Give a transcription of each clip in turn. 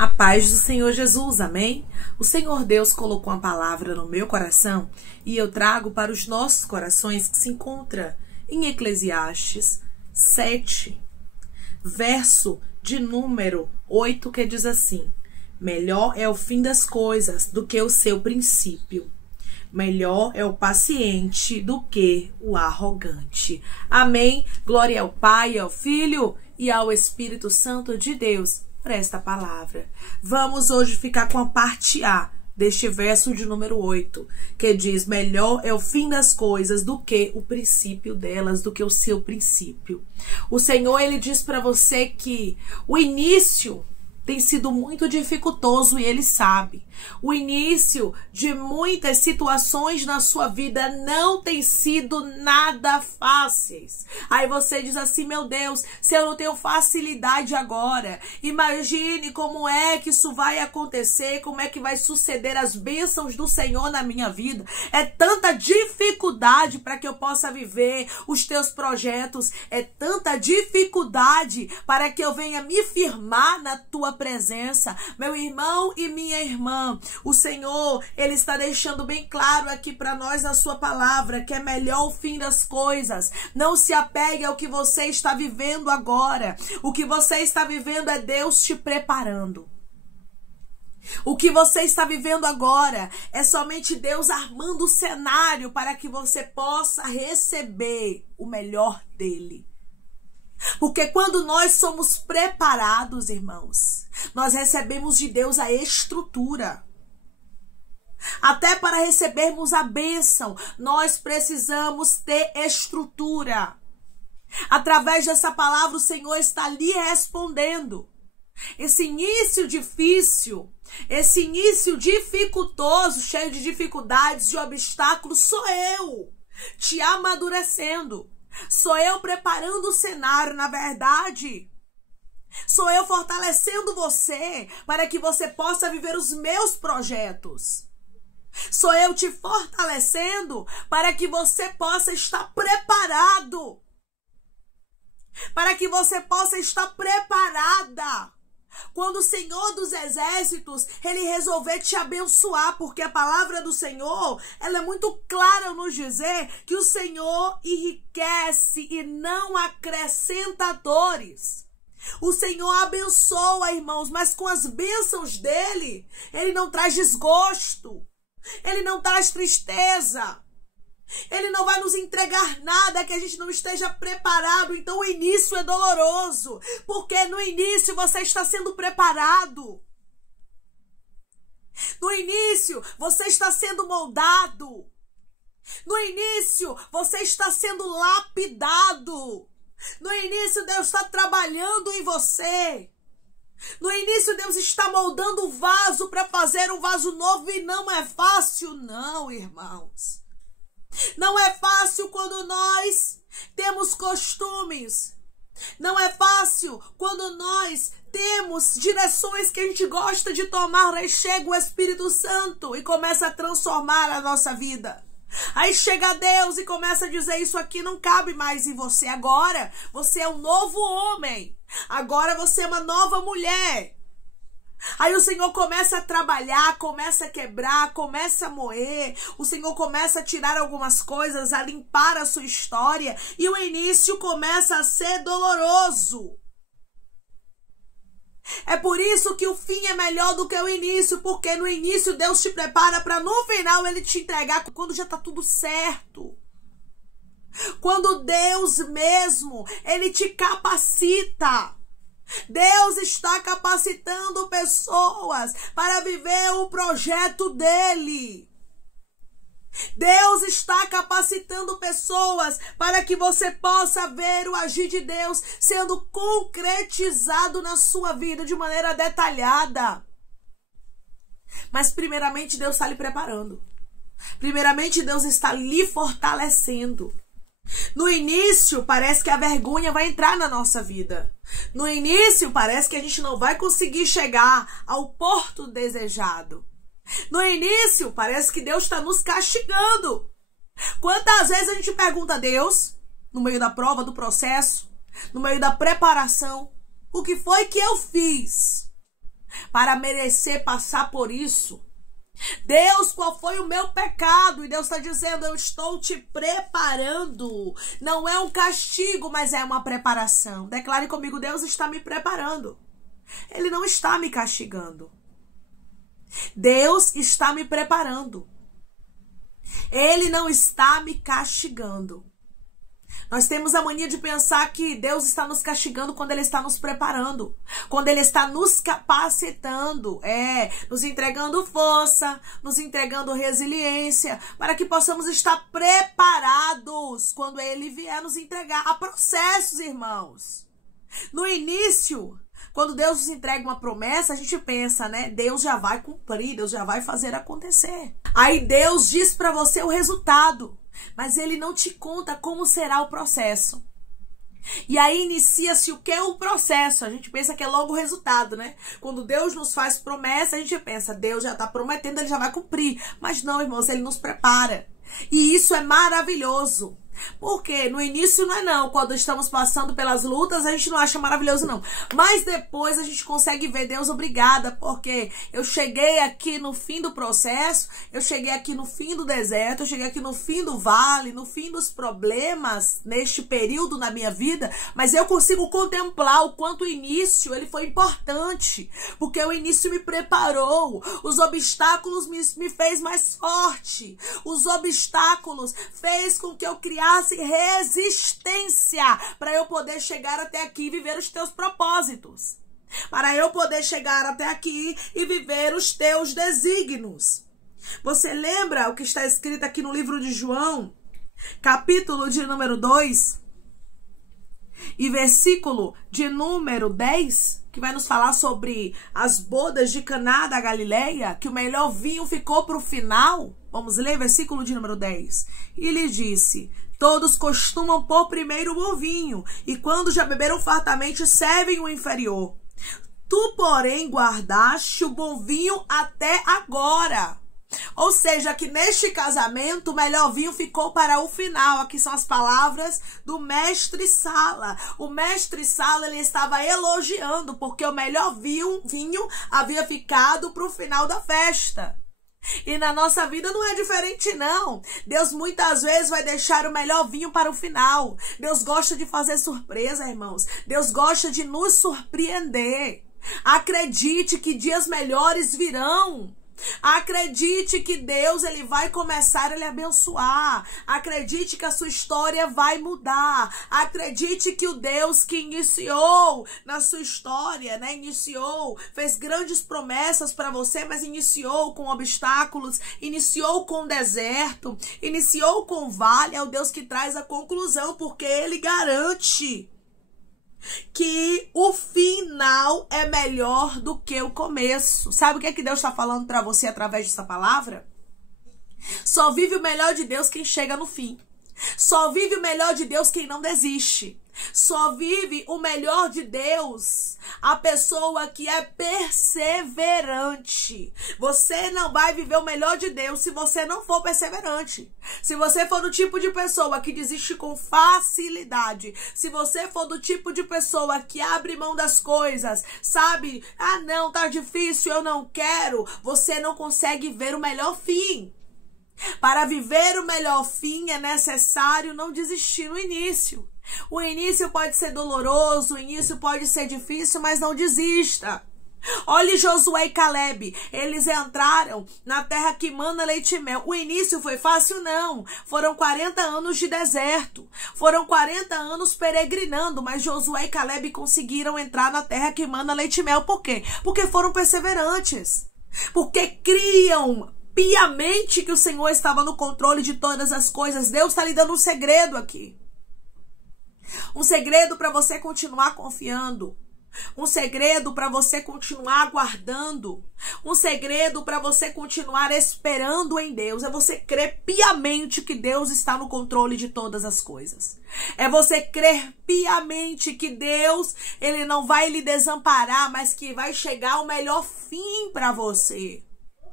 A paz do Senhor Jesus, amém? O Senhor Deus colocou uma palavra no meu coração e eu trago para os nossos corações que se encontra em Eclesiastes 7, verso de número 8, que diz assim: melhor é o fim das coisas do que o seu princípio. Melhor é o paciente do que o arrogante. Amém? Glória ao Pai, ao Filho e ao Espírito Santo de Deus por esta palavra. Vamos hoje ficar com a parte A deste verso de número 8, que diz: melhor é o fim das coisas do que o princípio delas, do que o seu princípio. O Senhor, ele diz para você que o início tem sido muito dificultoso e ele sabe. O início de muitas situações na sua vida não tem sido nada fáceis. Aí você diz assim: meu Deus, se eu não tenho facilidade agora, imagine como é que isso vai acontecer, como é que vai suceder as bênçãos do Senhor na minha vida. É tanta dificuldade para que eu possa viver os teus projetos, é tanta dificuldade para que eu venha me firmar na tua presença. Meu irmão e minha irmã, o Senhor, ele está deixando bem claro aqui para nós na sua palavra que é melhor o fim das coisas. Não se apegue ao que você está vivendo agora. O que você está vivendo é Deus te preparando. O que você está vivendo agora é somente Deus armando o cenário para que você possa receber o melhor dele. Porque quando nós somos preparados, irmãos, nós recebemos de Deus a estrutura. Até para recebermos a bênção, nós precisamos ter estrutura. Através dessa palavra, o Senhor está lhe respondendo. Esse início difícil, esse início dificultoso, cheio de dificuldades, de obstáculos, sou eu te amadurecendo. Sou eu preparando o cenário, na verdade. Sou eu fortalecendo você para que você possa viver os meus projetos. Sou eu te fortalecendo para que você possa estar preparado. Para que você possa estar preparada. Quando o Senhor dos Exércitos, ele resolver te abençoar, porque a palavra do Senhor, ela é muito clara ao nos dizer que o Senhor enriquece e não acrescenta dores. O Senhor abençoa, irmãos, mas com as bênçãos dele, ele não traz desgosto, ele não traz tristeza. Ele não vai nos entregar nada que a gente não esteja preparado. Então o início é doloroso, porque no início você está sendo preparado. No início você está sendo moldado. No início você está sendo lapidado. No início Deus está trabalhando em você. No início Deus está moldando o vaso para fazer um vaso novo, e não é fácil não, irmãos. Não é fácil quando nós temos costumes. Não é fácil quando nós temos direções que a gente gosta de tomar. Aí chega o Espírito Santo e começa a transformar a nossa vida. Aí chega Deus e começa a dizer: isso aqui não cabe mais em você. Agora você é um novo homem. Agora você é uma nova mulher. Aí o Senhor começa a trabalhar, começa a quebrar, começa a moer. O Senhor começa a tirar algumas coisas, a limpar a sua história. E o início começa a ser doloroso. É por isso que o fim é melhor do que o início. Porque no início Deus te prepara para no final ele te entregar quando já está tudo certo. Quando Deus mesmo, ele te capacita. Deus está capacitando pessoas para viver o projeto dele. Deus está capacitando pessoas para que você possa ver o agir de Deus sendo concretizado na sua vida de maneira detalhada. Mas primeiramente Deus está lhe preparando. Primeiramente Deus está lhe fortalecendo. No início, parece que a vergonha vai entrar na nossa vida. No início, parece que a gente não vai conseguir chegar ao porto desejado. No início, parece que Deus está nos castigando. Quantas vezes a gente pergunta a Deus, no meio da prova, do processo, no meio da preparação, o que foi que eu fiz para merecer passar por isso. Deus, qual foi o meu pecado? E Deus está dizendo, eu estou te preparando. Não é um castigo, mas é uma preparação. Declare comigo, Deus está me preparando. Ele não está me castigando. Deus está me preparando. Ele não está me castigando. Nós temos a mania de pensar que Deus está nos castigando quando Ele está nos preparando, quando Ele está nos capacitando, nos entregando força, nos entregando resiliência, para que possamos estar preparados quando Ele vier nos entregar. Há processos, irmãos. No início, quando Deus nos entrega uma promessa, a gente pensa, né? Deus já vai cumprir, Deus já vai fazer acontecer. Aí Deus diz para você o resultado, mas Ele não te conta como será o processo. E aí inicia-se o que é o processo? A gente pensa que é logo o resultado, né? Quando Deus nos faz promessa, a gente pensa, Deus já está prometendo, Ele já vai cumprir. Mas não, irmãos, Ele nos prepara. E isso é maravilhoso. Porque no início não é não. Quando estamos passando pelas lutas, a gente não acha maravilhoso não. Mas depois a gente consegue ver, Deus, obrigada, porque eu cheguei aqui no fim do processo, eu cheguei aqui no fim do deserto, eu cheguei aqui no fim do vale, no fim dos problemas, neste período na minha vida, mas eu consigo contemplar o quanto o início ele foi importante, porque o início me preparou, os obstáculos me fez mais forte, os obstáculos fez com que eu criasse resistência para eu poder chegar até aqui e viver os teus propósitos. Para eu poder chegar até aqui e viver os teus desígnios. Você lembra o que está escrito aqui no livro de João, capítulo de número 2 e versículo de número 10, que vai nos falar sobre as bodas de Caná da Galileia, que o melhor vinho ficou para o final? Vamos ler versículo de número 10. E lhe disse: todos costumam pôr primeiro o bom vinho, e quando já beberam fartamente, servem o inferior. Tu, porém, guardaste o bom vinho até agora. Ou seja, que neste casamento o melhor vinho ficou para o final. Aqui são as palavras do mestre Sala. O mestre Sala, ele estava elogiando, porque o melhor vinho havia ficado para o final da festa. E na nossa vida não é diferente não. Deus muitas vezes vai deixar o melhor vinho para o final. Deus gosta de fazer surpresa, irmãos. Deus gosta de nos surpreender. Acredite que dias melhores virão. Acredite que Deus ele vai começar a lhe abençoar. Acredite que a sua história vai mudar. Acredite que o Deus que iniciou na sua história, né? Fez grandes promessas para você, mas iniciou com obstáculos, iniciou com deserto, iniciou com vale. É o Deus que traz a conclusão, porque Ele garante que o final é melhor do que o começo. Sabe o que é que Deus está falando para você através dessa palavra? Só vive o melhor de Deus quem chega no fim. Só vive o melhor de Deus quem não desiste. Só vive o melhor de Deus a pessoa que é perseverante. Você não vai viver o melhor de Deus se você não for perseverante. Se você for do tipo de pessoa que desiste com facilidade, se você for do tipo de pessoa que abre mão das coisas, sabe? Ah, não, tá difícil, eu não quero. Você não consegue ver o melhor fim. Para viver o melhor fim é necessário não desistir no início. O início pode ser doloroso, o início pode ser difícil, mas não desista. Olhe Josué e Caleb, eles entraram na terra que mana leite e mel. O início foi fácil? Não. Foram 40 anos de deserto, foram 40 anos peregrinando, mas Josué e Caleb conseguiram entrar na terra que mana leite e mel. Por quê? Porque foram perseverantes, porque criam piamente que o Senhor estava no controle de todas as coisas. Deus está lhe dando um segredo aqui. Um segredo para você continuar confiando. Um segredo para você continuar aguardando. Um segredo para você continuar esperando em Deus. É você crer piamente que Deus está no controle de todas as coisas. É você crer piamente que Deus, Ele não vai lhe desamparar, mas que vai chegar o melhor fim para você.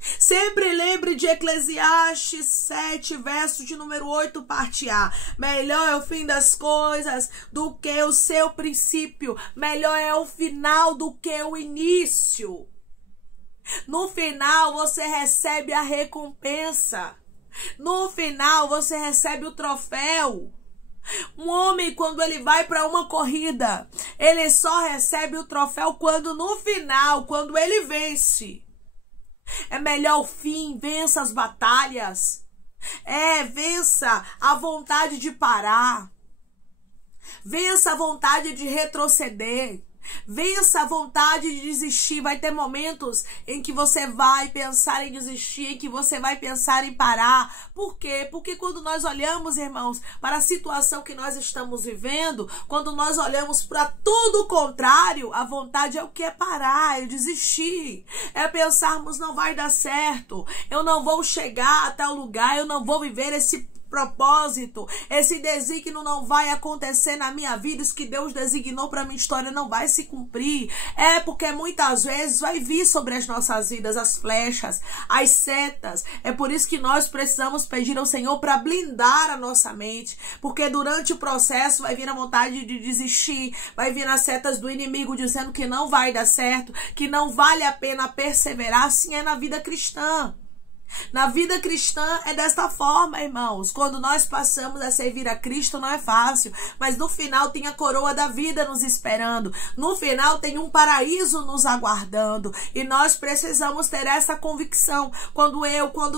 Sempre lembre de Eclesiastes 7, verso de número 8, parte A. Melhor é o fim das coisas do que o seu princípio. Melhor é o final do que o início. No final, você recebe a recompensa. No final, você recebe o troféu. Um homem, quando ele vai para uma corrida, ele só recebe o troféu quando no final, quando ele vence. É melhor o fim, vença as batalhas. Vença a vontade de parar. Vença a vontade de retroceder. Vença a vontade de desistir. Vai ter momentos em que você vai pensar em desistir, em que você vai pensar em parar. Por quê? Porque quando nós olhamos, irmãos, para a situação que nós estamos vivendo, quando nós olhamos para tudo o contrário, a vontade é o que? É parar, é desistir. É pensarmos, não vai dar certo, eu não vou chegar até o lugar, eu não vou viver esse propósito, esse desígnio não vai acontecer na minha vida, isso que Deus designou para minha história não vai se cumprir. Porque muitas vezes vai vir sobre as nossas vidas as flechas, as setas. É por isso que nós precisamos pedir ao Senhor para blindar a nossa mente, porque durante o processo vai vir a vontade de desistir, vai vir as setas do inimigo dizendo que não vai dar certo, que não vale a pena perseverar. Assim é na vida cristã. Na vida cristã é desta forma, irmãos. Quando nós passamos a servir a Cristo não é fácil, mas no final tem a coroa da vida nos esperando. No final tem um paraíso nos aguardando. E nós precisamos ter essa convicção. Quando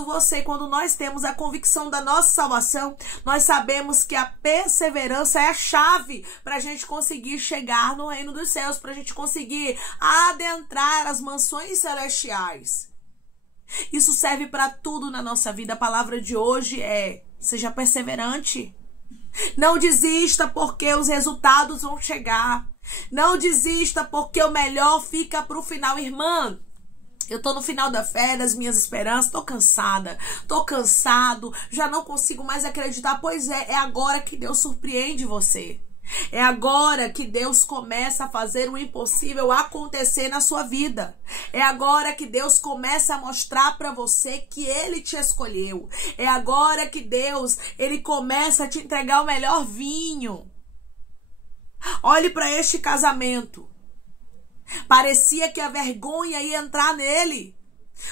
você, quando nós temos a convicção da nossa salvação, nós sabemos que a perseverança é a chave para a gente conseguir chegar no reino dos céus, para a gente conseguir adentrar as mansões celestiais. Isso serve para tudo na nossa vida. A palavra de hoje é: seja perseverante. Não desista porque os resultados vão chegar. Não desista porque o melhor fica para o final. Irmã, eu tô no final da fé, das minhas esperanças, tô cansada, tô cansado, já não consigo mais acreditar. Pois é agora que Deus surpreende você. É agora que Deus começa a fazer o impossível acontecer na sua vida. É agora que Deus começa a mostrar para você que Ele te escolheu. É agora que Deus, Ele começa a te entregar o melhor vinho. Olhe para este casamento. Parecia que a vergonha ia entrar nele.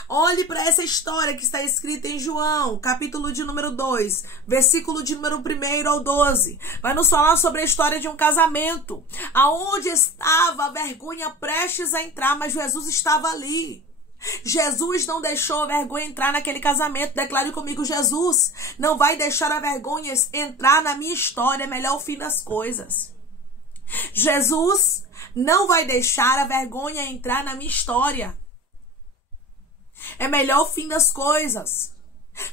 Olhe para essa história que está escrita em João, capítulo de número 2, versículo de número 1 ao 12. Vai nos falar sobre a história de um casamento, aonde estava a vergonha prestes a entrar, mas Jesus estava ali. Jesus não deixou a vergonha entrar naquele casamento. Declare comigo: Jesus não vai deixar a vergonha entrar na minha história. É melhor o fim das coisas. Jesus não vai deixar a vergonha entrar na minha história. É melhor o fim das coisas.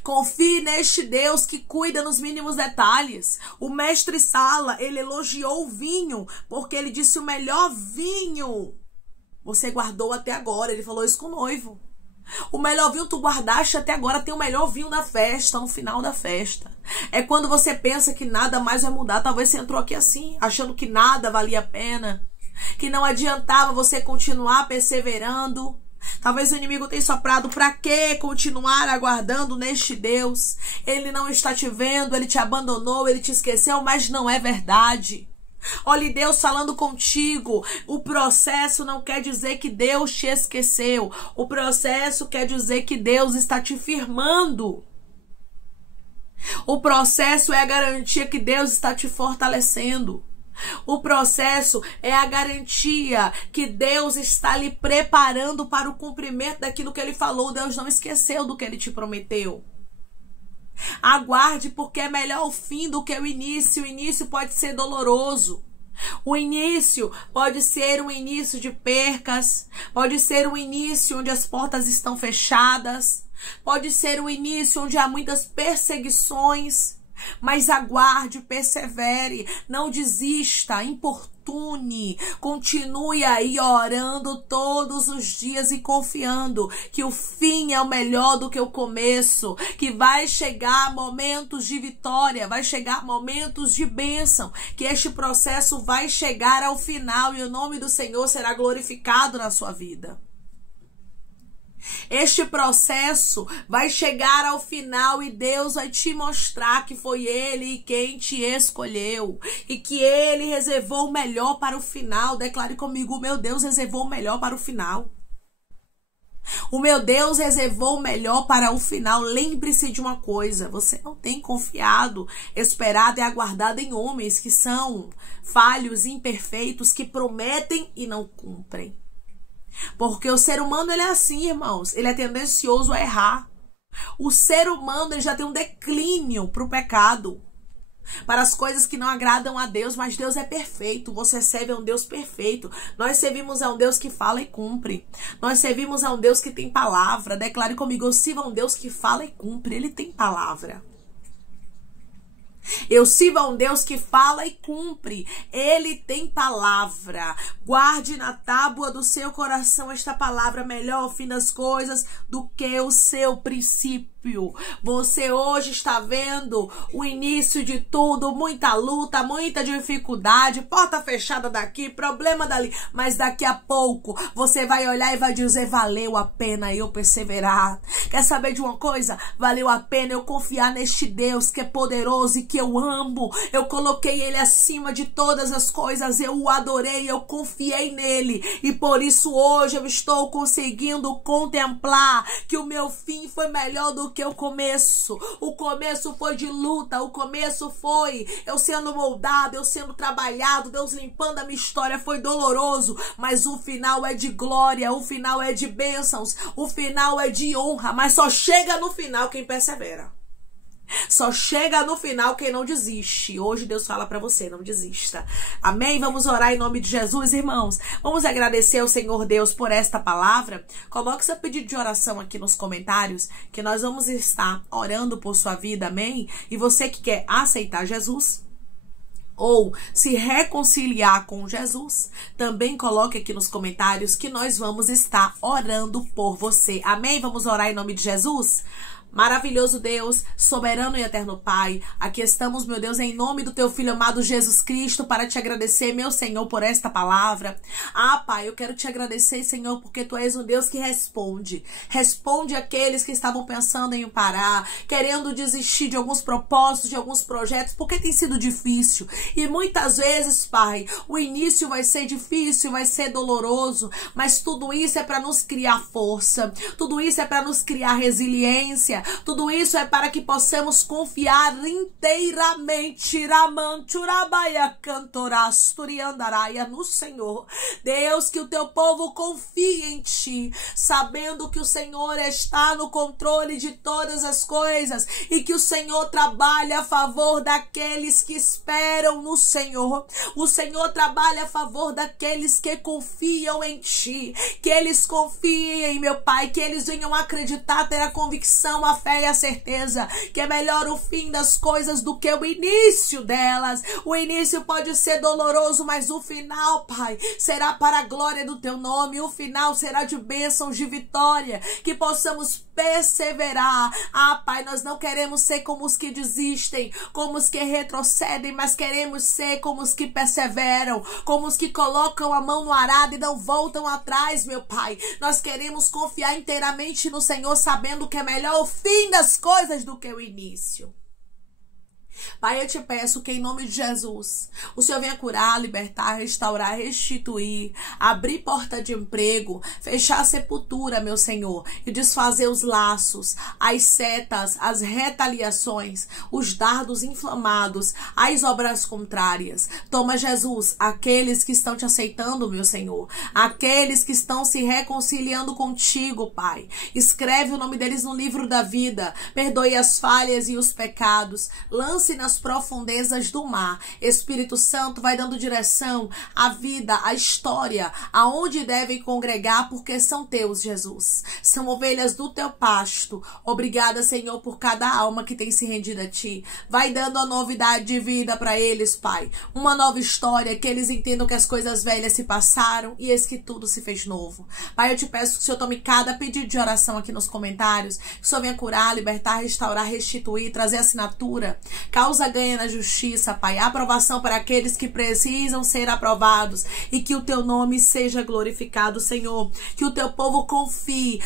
Confie neste Deus que cuida nos mínimos detalhes. O mestre Sala, ele elogiou o vinho, porque ele disse: o melhor vinho você guardou até agora. Ele falou isso com o noivo. O melhor vinho tu guardaste até agora. Tem o melhor vinho da festa, no final da festa. É quando você pensa que nada mais vai mudar. Talvez você entrou aqui assim, achando que nada valia a pena, que não adiantava você continuar perseverando. Talvez o inimigo tenha soprado: para que continuar aguardando neste Deus? Ele não está te vendo, ele te abandonou, ele te esqueceu, mas não é verdade. Olhe Deus falando contigo. O processo não quer dizer que Deus te esqueceu. O processo quer dizer que Deus está te firmando. O processo é a garantia que Deus está te fortalecendo. O processo é a garantia que Deus está lhe preparando para o cumprimento daquilo que Ele falou. Deus não esqueceu do que Ele te prometeu. Aguarde, porque é melhor o fim do que o início. O início pode ser doloroso. O início pode ser um início de percas. Pode ser um início onde as portas estão fechadas. Pode ser um início onde há muitas perseguições. Mas aguarde, persevere, não desista, importune, continue aí orando todos os dias e confiando que o fim é o melhor do que o começo, que vai chegar momentos de vitória, vai chegar momentos de bênção, que este processo vai chegar ao final e o nome do Senhor será glorificado na sua vida. Este processo vai chegar ao final e Deus vai te mostrar que foi Ele quem te escolheu e que Ele reservou o melhor para o final. Declare comigo: meu Deus reservou o melhor para o final. O meu Deus reservou o melhor para o final. Lembre-se de uma coisa: você não tem confiado, esperado e aguardado em homens que são falhos, imperfeitos, que prometem e não cumprem. Porque o ser humano, ele é assim, irmãos. Ele é tendencioso a errar. O ser humano, ele já tem um declínio para o pecado, para as coisas que não agradam a Deus. Mas Deus é perfeito. Você serve a um Deus perfeito. Nós servimos a um Deus que fala e cumpre. Nós servimos a um Deus que tem palavra. Declare comigo: eu sirvo a um Deus que fala e cumpre. Ele tem palavra. Eu sirvo a um Deus que fala e cumpre. Ele tem palavra. Guarde na tábua do seu coração esta palavra: melhor o fim das coisas do que o seu princípio. Você hoje está vendo o início de tudo, muita luta, muita dificuldade, porta fechada daqui, problema dali, mas daqui a pouco você vai olhar e vai dizer: valeu a pena eu perseverar. Quer saber de uma coisa? Valeu a pena eu confiar neste Deus que é poderoso e que eu amo. Eu coloquei ele acima de todas as coisas, eu o adorei, eu confiei nele, e por isso hoje eu estou conseguindo contemplar que o meu fim foi melhor do que o começo. O começo foi de luta, o começo foi eu sendo moldado, eu sendo trabalhado, Deus limpando a minha história, foi doloroso, mas o final é de glória, o final é de bênçãos, o final é de honra. Mas só chega no final quem persevera. Só chega no final quem não desiste. Hoje Deus fala para você: não desista. Amém? Vamos orar em nome de Jesus, irmãos. Vamos agradecer ao Senhor Deus por esta palavra. Coloque seu pedido de oração aqui nos comentários, que nós vamos estar orando por sua vida. Amém? E você que quer aceitar Jesus ou se reconciliar com Jesus, também coloque aqui nos comentários, que nós vamos estar orando por você. Amém? Vamos orar em nome de Jesus? Maravilhoso Deus, soberano e eterno Pai, aqui estamos, meu Deus, em nome do teu Filho amado Jesus Cristo, para te agradecer, meu Senhor, por esta palavra. Pai, eu quero te agradecer, Senhor, porque tu és um Deus que responde. Responde àqueles que estavam pensando em parar, querendo desistir de alguns propósitos, de alguns projetos, porque tem sido difícil. E muitas vezes, Pai, o início vai ser difícil, vai ser doloroso, mas tudo isso é para nos criar força, tudo isso é para nos criar resiliência, tudo isso é para que possamos confiar inteiramente no Senhor. Deus, que o teu povo confie em ti, sabendo que o Senhor está no controle de todas as coisas e que o Senhor trabalha a favor daqueles que esperam no Senhor. O Senhor trabalha a favor daqueles que confiam em ti. Que eles confiem, meu Pai, que eles venham acreditar, ter a convicção, a fé e a certeza que é melhor o fim das coisas do que o início delas. O início pode ser doloroso, mas o final, Pai, será para a glória do teu nome. O final será de bênçãos, de vitória, que possamos perseverar. Pai, nós não queremos ser como os que desistem, como os que retrocedem, mas queremos ser como os que perseveram, como os que colocam a mão no arado e não voltam atrás, meu Pai. Nós queremos confiar inteiramente no Senhor, sabendo que é melhor o fim das coisas do que o início. Pai, eu te peço que em nome de Jesus, o Senhor venha curar, libertar, restaurar, restituir, abrir porta de emprego, fechar a sepultura, meu Senhor, e desfazer os laços, as setas, as retaliações, os dardos inflamados, as obras contrárias. Toma, Jesus, aqueles que estão te aceitando, meu Senhor, aqueles que estão se reconciliando contigo, Pai. Escreve o nome deles no livro da vida, perdoe as falhas e os pecados, lance nas profundezas do mar. Espírito Santo vai dando direção à vida, à história, aonde devem congregar, porque são teus, Jesus. São ovelhas do teu pasto. Obrigada, Senhor, por cada alma que tem se rendido a ti. Vai dando a novidade de vida para eles, Pai. Uma nova história, que eles entendam que as coisas velhas se passaram e eis que tudo se fez novo. Pai, eu te peço que o Senhor tome cada pedido de oração aqui nos comentários, que o Senhor venha curar, libertar, restaurar, restituir, trazer assinatura. causa ganha na justiça, Pai, aprovação para aqueles que precisam ser aprovados, e que o teu nome seja glorificado, Senhor. Que o teu povo confie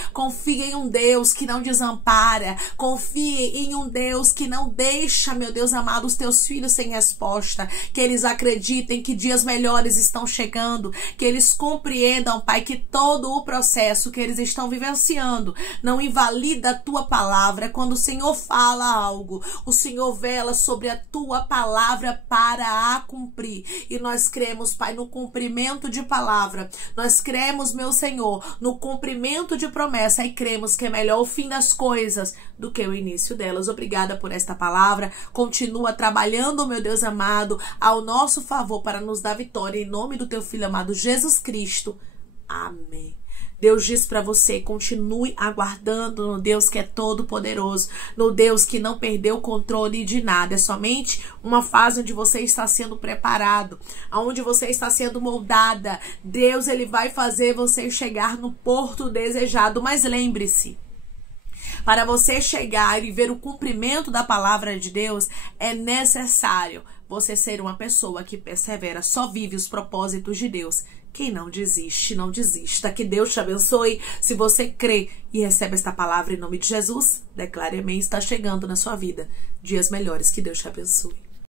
em um Deus que não desampara, confie em um Deus que não deixa, meu Deus amado, os teus filhos sem resposta, que eles acreditem que dias melhores estão chegando, que eles compreendam, Pai, que todo o processo que eles estão vivenciando não invalida a tua palavra. Quando o Senhor fala algo, o Senhor vela sobre a tua palavra para a cumprir, e nós cremos, Pai, no cumprimento de palavra, nós cremos, meu Senhor, no cumprimento de promessa, e cremos que é melhor o fim das coisas do que o início delas. Obrigada por esta palavra, continua trabalhando, meu Deus amado, ao nosso favor para nos dar vitória, em nome do teu Filho amado Jesus Cristo. Amém. Deus diz para você, continue aguardando no Deus que é todo poderoso, no Deus que não perdeu o controle de nada. É somente uma fase onde você está sendo preparado, onde você está sendo moldada. Deus, ele vai fazer você chegar no porto desejado. Mas lembre-se, para você chegar e ver o cumprimento da palavra de Deus, é necessário você ser uma pessoa que persevera, só vive os propósitos de Deus. Quem não desiste, não desista. Que Deus te abençoe. Se você crê e recebe esta palavra em nome de Jesus, declare amém. Está chegando na sua vida dias melhores. Que Deus te abençoe.